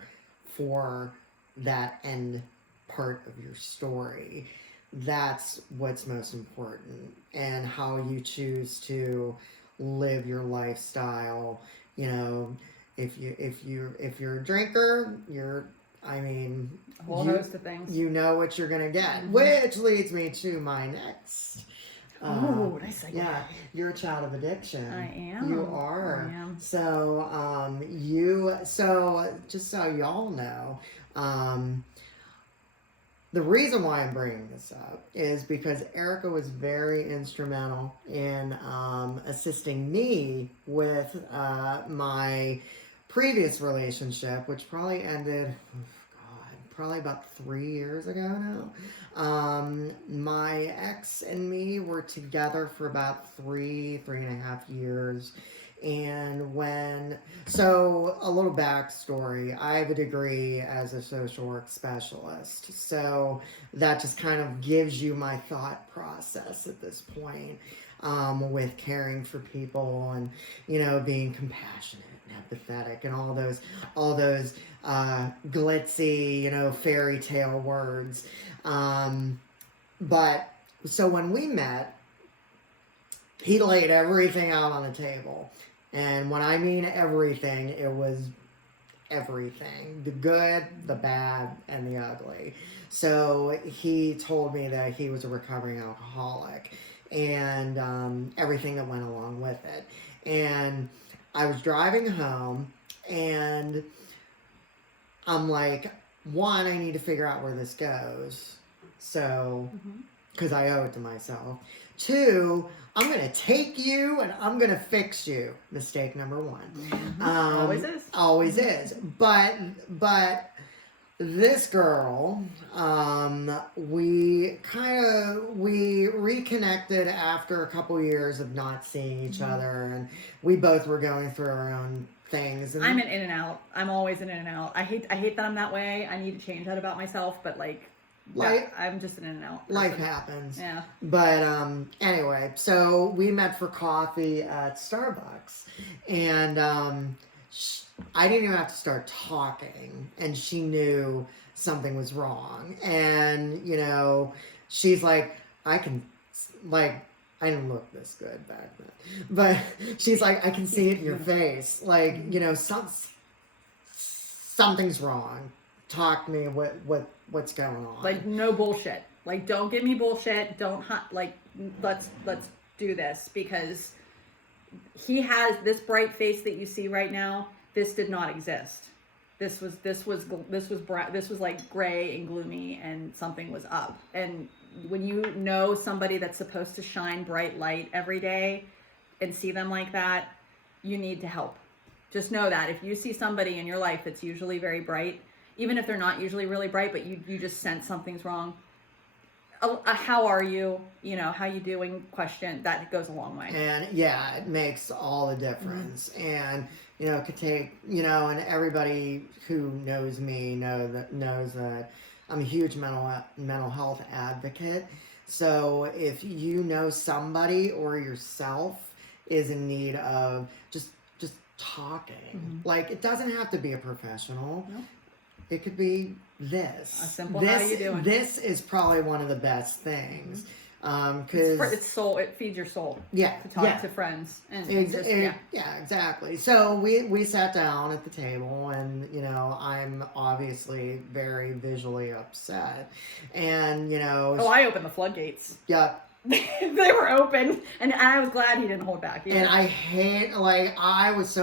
for that end part of your story. That's what's most important, and how you choose to live your lifestyle. You know, if you're a drinker, A whole host of things. You know what you're gonna get, Mm-hmm. which leads me to my next. Nice. Yeah, you're a child of addiction. I am. You are. I am. So just so y'all know, the reason why I'm bringing this up is because Erika was very instrumental in assisting me with my previous relationship, which probably ended, probably about 3 years ago now. My ex and me were together for about three and a half years. And so a little backstory, I have a degree as a social work specialist. So that just kind of gives you my thought process at this point, with caring for people and, you know, being compassionate and empathetic and all those glitzy, you know, fairy tale words. But so when we met, he laid everything out on the table. And when I mean everything, it was everything. The good, the bad, and the ugly. So he told me that he was a recovering alcoholic and everything that went along with it. And I was driving home and I'm like, one, I need to figure out where this goes. So, because I owe it to myself. Two, I'm going to take you and I'm going to fix you. Mistake number one. Always is. Always is. But this girl, we reconnected after a couple years of not seeing each other, and we both were going through our own things. And I'm an in and out. I'm always an in and out. I hate that I'm that way. I need to change that about myself, but I'm just an in and out person. Life happens. Yeah. But anyway, so we met for coffee at Starbucks, and I didn't even have to start talking, and she knew something was wrong. And, you know, she's like, I didn't look this good back then, but she's like, I can see it in your face. Like, you know, something's wrong. Talk to me. What's going on? Like, no bullshit. Like, don't give me bullshit. Let's do this, because he has this bright face that you see right now. This did not exist. This was like gray and gloomy, and something was up. And when you know somebody that's supposed to shine bright light every day and see them like that, you need to help. Just know that if you see somebody in your life that's usually very bright, even if they're not usually really bright, but you just sense something's wrong, how are you? You know, how you doing? Question that goes a long way. And yeah, it makes all the difference. And you know, it could take, you know, and everybody who knows me knows that I'm a huge mental health advocate. So if you know somebody or yourself is in need of just talking, like, it doesn't have to be a professional. Nope. It could be this. A simple how you doing? This is probably one of the best things. Because it feeds your soul. Yeah. To talk to friends. And yeah, exactly. So we sat down at the table, and, you know, I'm obviously very visually upset. And, you know. Oh, I opened the floodgates. Yeah. They were open, and I was glad he didn't hold back. And I hate, like, I was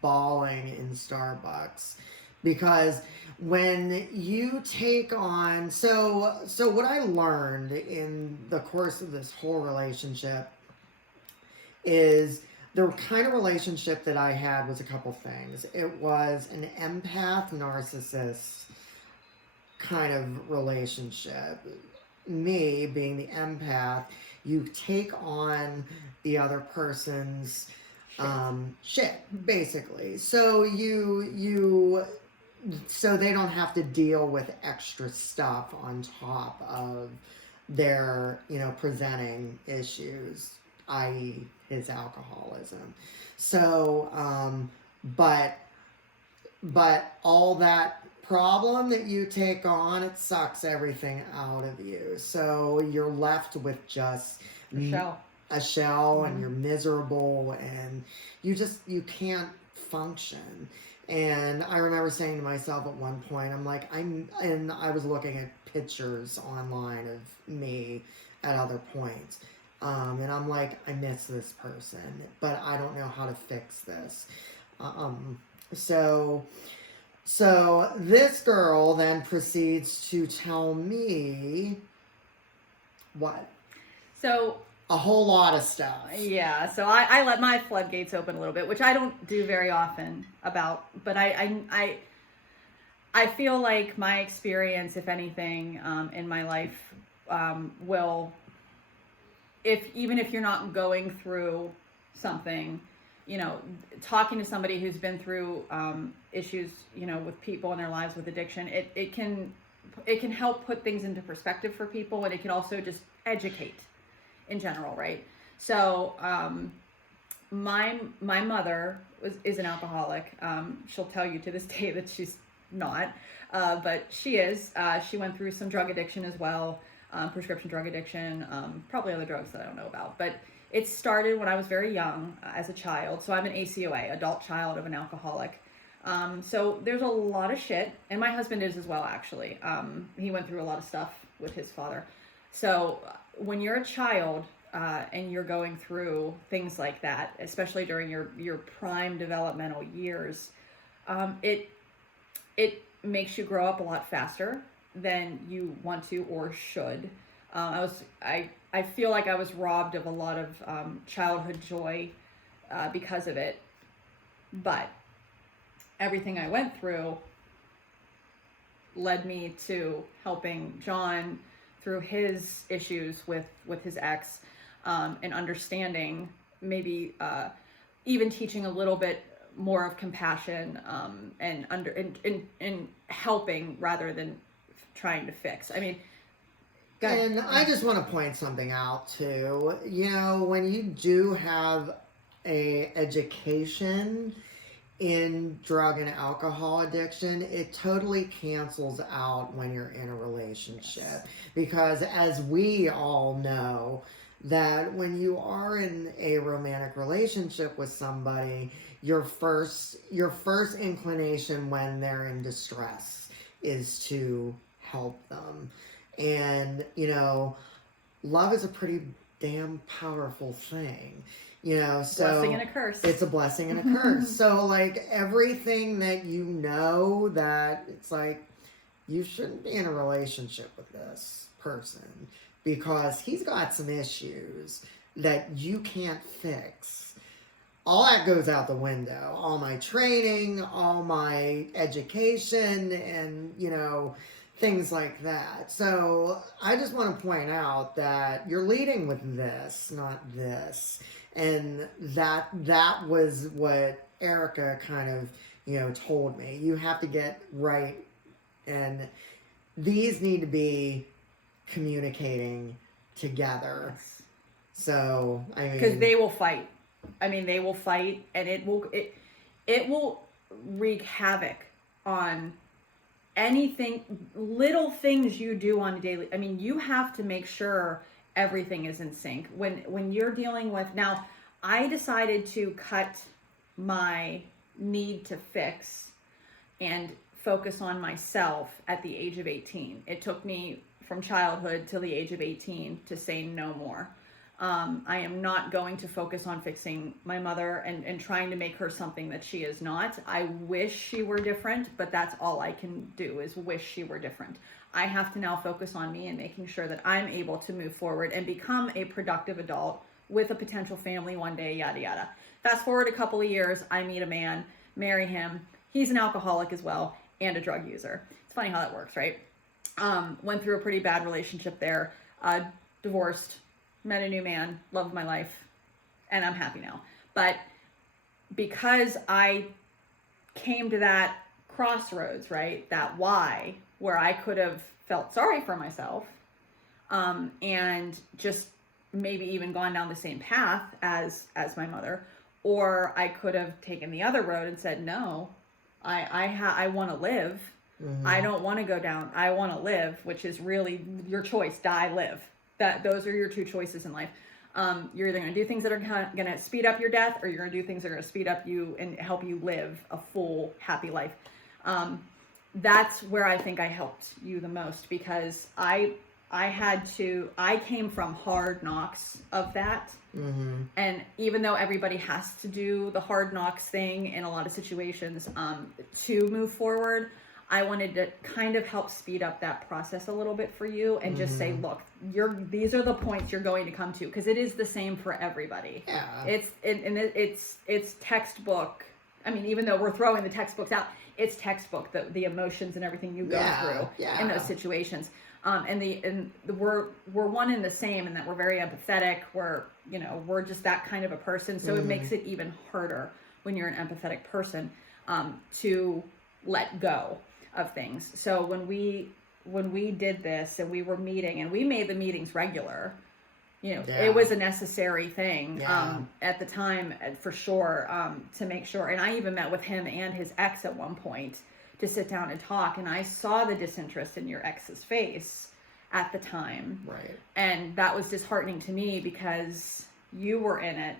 bawling in Starbucks, because when you take on, so what I learned in the course of this whole relationship is the kind of relationship that I had was a couple things. It was an empath narcissist kind of relationship. Me being the empath, you take on the other person's shit, basically. So so they don't have to deal with extra stuff on top of their, presenting issues, i.e. his alcoholism. So, but all that problem that you take on, it sucks everything out of you. So you're left with just a shell, and you're miserable, and you can't function. And I remember saying to myself at one point, and I was looking at pictures online of me at other points. And I'm like, I miss this person, but I don't know how to fix this. So this girl then proceeds to tell me what? So a whole lot of stuff. Yeah, so I let my floodgates open a little bit, which I don't do very often but I feel like my experience, if anything, in my life, will, even if you're not going through something, talking to somebody who's been through issues, with people in their lives with addiction, it can help put things into perspective for people, and it can also just educate in general, right? So my mother is an alcoholic. She'll tell you to this day that she's not, but she is. She went through some drug addiction as well, prescription drug addiction, probably other drugs that I don't know about. But it started when I was very young, as a child. So I'm an ACOA, adult child of an alcoholic. So there's a lot of shit, and my husband is as well, actually. He went through a lot of stuff with his father. So when you're a child and you're going through things like that, especially during your prime developmental years, it makes you grow up a lot faster than you want to or should. I feel like I was robbed of a lot of childhood joy because of it, but everything I went through led me to helping John through his issues with his ex, and understanding, maybe even teaching a little bit more of compassion, and helping rather than trying to fix. I mean, and I just want to point something out too. When you do have a education in drug and alcohol addiction, it totally cancels out when you're in a relationship. Yes. Because as we all know, that when you are in a romantic relationship with somebody, your first inclination when they're in distress is to help them. And, love is a pretty damn powerful thing. So blessing and a curse. It's a blessing and a curse. So like everything that that it's like, you shouldn't be in a relationship with this person because he's got some issues that you can't fix. All that goes out the window. All my training, all my education, and things like that. So I just want to point out that you're leading with this, not this. And that was what Erika kind of, told me. You have to get right, and these need to be communicating together. Yes. So, I mean, because they will fight. They will fight, and it will wreak havoc on anything, little things you do on a daily. You have to make sure everything is in sync when you're dealing with. Now, I decided to cut my need to fix and focus on myself at the age of 18. It took me from childhood till the age of 18 to say no more. I am not going to focus on fixing my mother and trying to make her something that she is not. I wish she were different, but that's all I can do, is wish she were different. I have to now focus on me and making sure that I'm able to move forward and become a productive adult with a potential family one day, yada, yada. Fast forward a couple of years, I meet a man, marry him. He's an alcoholic as well and a drug user. It's funny how that works, right? Went through a pretty bad relationship there, divorced, met a new man, loved my life, and I'm happy now. But because I came to that crossroads, right? That why, where I could have felt sorry for myself, and just maybe even gone down the same path as my mother, or I could have taken the other road and said, no, I want to live. Mm-hmm. I don't want to go down. I want to live, which is really your choice. Die, live. Those are your two choices in life. You're either going to do things that are going to speed up your death, or you're going to do things that are going to speed up you and help you live a full, happy life. That's where I think I helped you the most, because I came from hard knocks of that. Mm-hmm. And even though everybody has to do the hard knocks thing in a lot of situations, to move forward, I wanted to kind of help speed up that process a little bit for you and just say, look, these are the points you're going to come to, because it is the same for everybody. Yeah. It's textbook. I mean, even though we're throwing the textbooks out, it's textbook, the emotions and everything you go through in those situations. We're one and the same, in that we're very empathetic. We're just that kind of a person. So it makes it even harder when you're an empathetic person, to let go of things. So when we did this and we were meeting, and we made the meetings regular, it was a necessary thing at the time, for sure, to make sure. And I even met with him and his ex at one point to sit down and talk, and I saw the disinterest in your ex's face at the time. Right. And that was disheartening to me, because you were in it.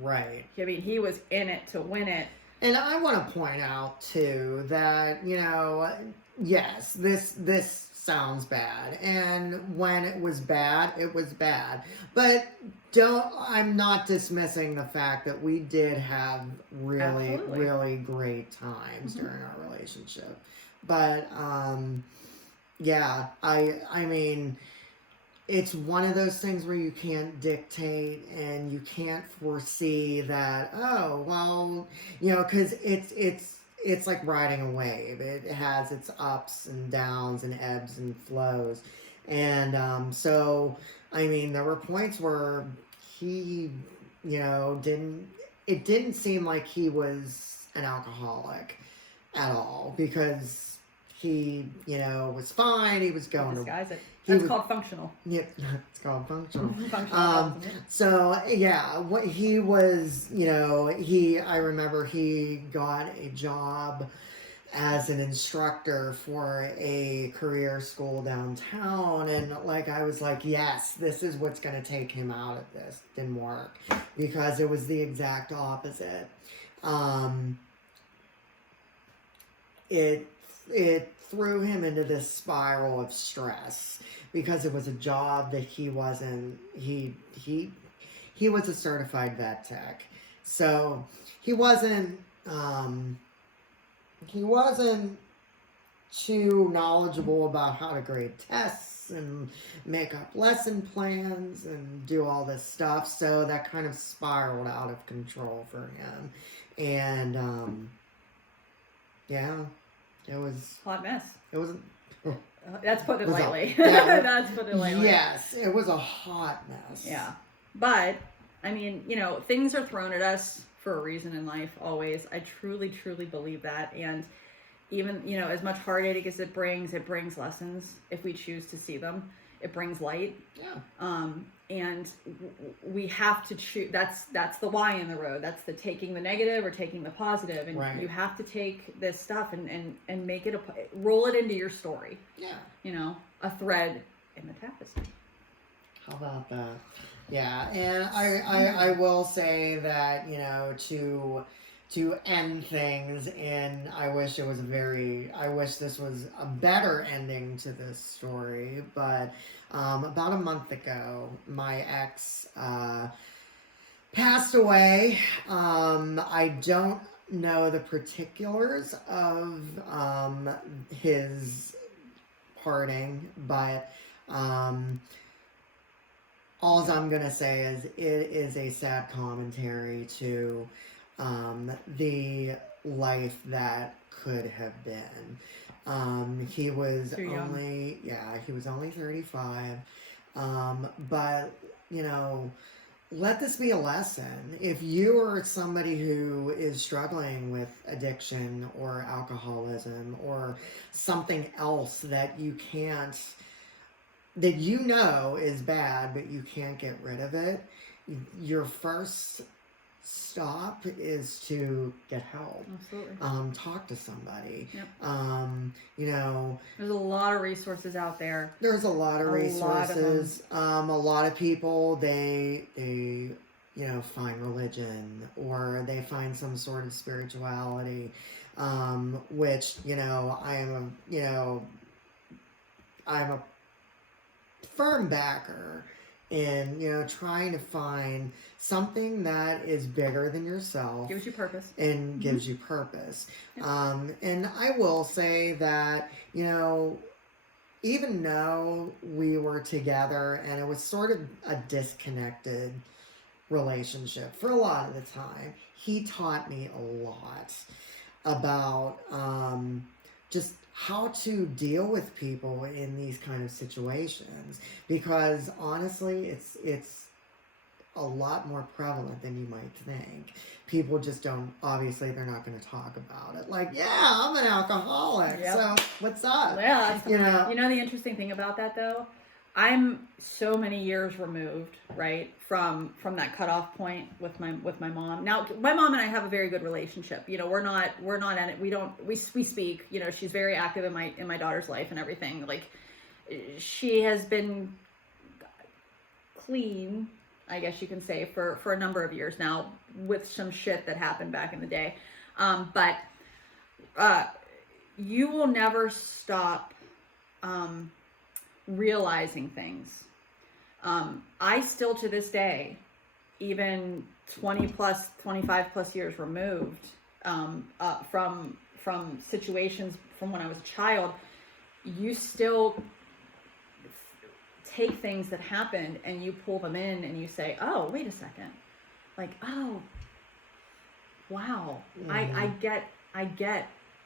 Right. I mean, he was in it to win it. And I want to point out too that, yes, this sounds bad, and when it was bad, it was bad. But I'm not dismissing the fact that we did have really, Absolutely. really great times during our relationship. But yeah, I mean, it's one of those things where you can't dictate and you can't foresee that, oh, well, because it's like riding a wave. It has its ups and downs and ebbs and flows. And so, I mean, there were points where he, it didn't seem like he was an alcoholic at all, because he, was fine. He was going to disguise it. That's called functional. Yeah, it's called functional. Functional. So yeah, what he was, I remember he got a job as an instructor for a career school downtown, and I was like, yes, this is what's going to take him out of this. Didn't work, because it was the exact opposite. It threw him into this spiral of stress, because it was a job that he wasn't, he was a certified vet tech. So he wasn't too knowledgeable about how to grade tests and make up lesson plans and do all this stuff. So that kind of spiraled out of control for him. And, yeah, it was a hot mess. It was. That's putting it lightly. Yeah, that's putting it lightly. Yes, it was a hot mess. Yeah. But, I mean, things are thrown at us for a reason in life, always. I truly, truly believe that. And even, as much heartache as it brings lessons if we choose to see them. It brings light. Yeah. And we have to choose. That's the why in the road. That's the taking the negative or taking the positive. And you have to take this stuff and make it roll it into your story. Yeah. A thread in the tapestry. How about that? Yeah, and I will say that, to end things, and I wish this was a better ending to this story, but about a month ago, my ex passed away. I don't know the particulars of his parting, but all I'm going to say is it is a sad commentary to the life that could have been. He was only 35. But, let this be a lesson. If you are somebody who is struggling with addiction or alcoholism or something else that you can't, that you know is bad, but you can't get rid of it, your first stop is to get help. Absolutely. Talk to somebody. Yep. You know, there's a lot of resources out there. There's a lot of resources. A lot of people, they you know, find religion or they find some sort of spirituality, which, you know, I'm a firm backer in, you know, trying to find something that is bigger than yourself. Gives you purpose. And gives you purpose. And I will say that, you know, even though we were together and it was sort of a disconnected relationship for a lot of the time, he taught me a lot about just how to deal with people in these kind of situations, because honestly it's a lot more prevalent than you might think. People just don't, obviously they're not going to talk about it. Like, yeah, I'm an alcoholic. Yep. So what's up? Yeah. You know the interesting thing about that though, I'm so many years removed, right, from that cutoff point with my mom. Now, my mom and I have a very good relationship. You know, we're not in it. We speak. You know, she's very active in my daughter's life and everything. Like, she has been clean, I guess you can say, for a number of years now, with some shit that happened back in the day. But you will never stop realizing things. I still to this day, even 25 plus years removed from situations from when I was a child, you still take things that happened and you pull them in and you say, oh, wait a second. Like, oh, wow. I get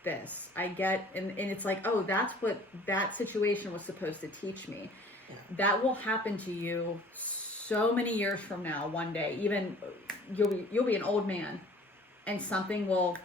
this. And it's like, oh, that's what that situation was supposed to teach me. Yeah. That will happen to you so many years from now. One day, even you'll be an old man and something will,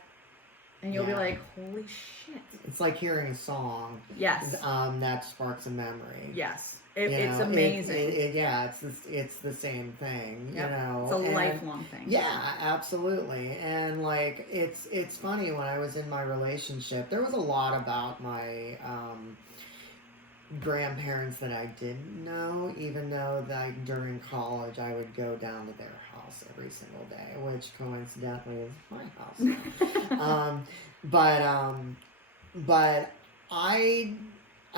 and you'll be like, holy shit. It's like hearing a song. Yes. That sparks a memory. Yes. It's amazing. It's the same thing. Yep. You know, it's a lifelong thing. Yeah, absolutely. And like, it's funny, when I was in my relationship, there was a lot about my grandparents that I didn't know, even though that during college I would go down to their house every single day, which coincidentally is my house now. But I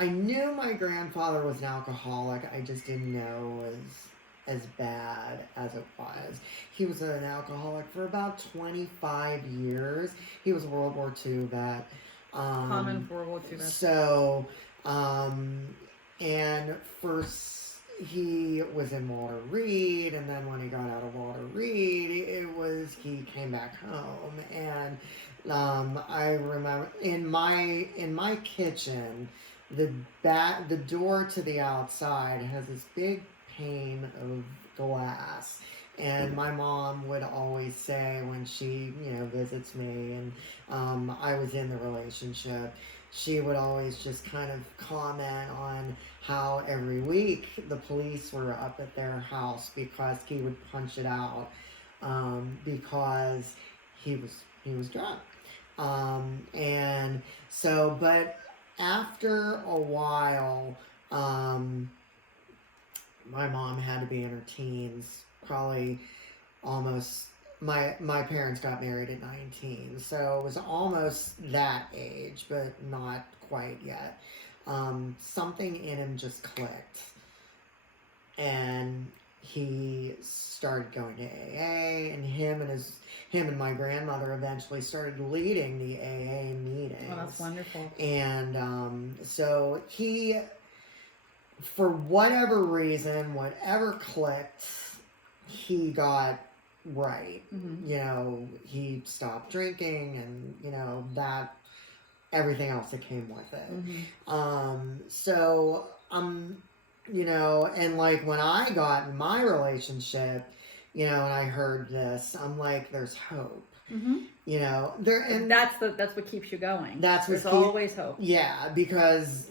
knew my grandfather was an alcoholic. I just didn't know it was as bad as it was. He was an alcoholic for about 25 years. He was a World War II vet. Common World War II vet. So, and first he was in Walter Reid, and then when he got out of Walter Reid, he came back home. And I remember in my kitchen, the door to the outside has this big pane of glass, and my mom would always say when she, you know, visits me and I was in the relationship, she would always just kind of comment on how every week the police were up at their house because he would punch it out because he was drunk. And so, but after a while, my mom had to be in her teens, probably almost, my parents got married at 19, so it was almost that age, but not quite yet. Something in him just clicked, and he started going to AA, and him and my grandmother eventually started leading the AA meetings. Oh, that's wonderful. And so he, for whatever reason, whatever clicked, he got right. Mm-hmm. You know, he stopped drinking, and you know, that everything else that came with it. Mm-hmm. So you know, and like when I got in my relationship, you know, and I heard this, I'm like, there's hope. Mm-hmm. You know, there, and that's what keeps you going. that's what There's always hope. Yeah, because